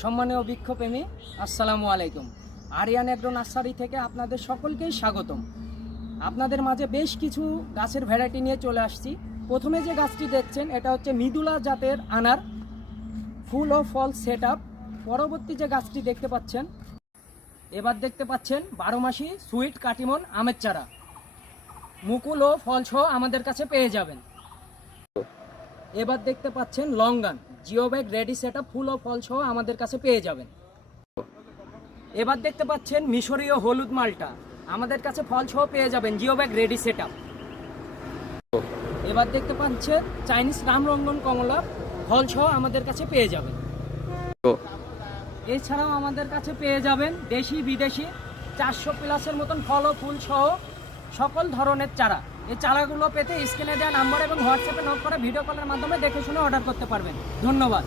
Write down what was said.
সম্মানীয় বৃক্ষপ্রেমী, আসসালামু আলাইকুম। আরিয়ান এগ্রো নার্সারি থেকে আপনাদের সকলকেই স্বাগতম। আপনাদের মাঝে বেশ কিছু গাছের ভ্যারাইটি নিয়ে চলে আসছি। প্রথমে যে গাছটি দেখছেন এটা হচ্ছে মৃদুলা জাতের আনার, ফুল ও ফল সেট আপ। পরবর্তী যে গাছটি দেখতে পাচ্ছেন, এবার দেখতে পাচ্ছেন 12 মাসি সুইট কাটিমন আমের চারা, মুকুল ও ফল সহ আমাদের কাছে পেয়ে যাবেন। এবার দেখতে পাচ্ছেন longan geo bag ready set up, ফুল ও ফল সহ আমাদের কাছে পেয়ে যাবেন। এবার দেখতে পাচ্ছেন মিশরীয় হলুদ মালটা, আমাদের কাছে ফল সহ পেয়ে যাবেন Jio bag ready set up. এবার দেখতে পাচ্ছেন চাইনিজ রামরঙ্গন কমলা, ফল সহ আমাদের কাছে পেয়ে যাবেন। এছাড়াও আমাদের কাছে পেয়ে যাবেন দেশি বিদেশি 400 প্লাসের মতন ফল ও ফুল সহ সকল ধরনের চারা। এই চারাগুলো পেতে স্ক্রিনে দেওয়া নাম্বার এবং হোয়াটসঅ্যাপে নক করে ভিডিও কলের মাধ্যমে দেখে শুনে অর্ডার করতে পারবেন। ধন্যবাদ।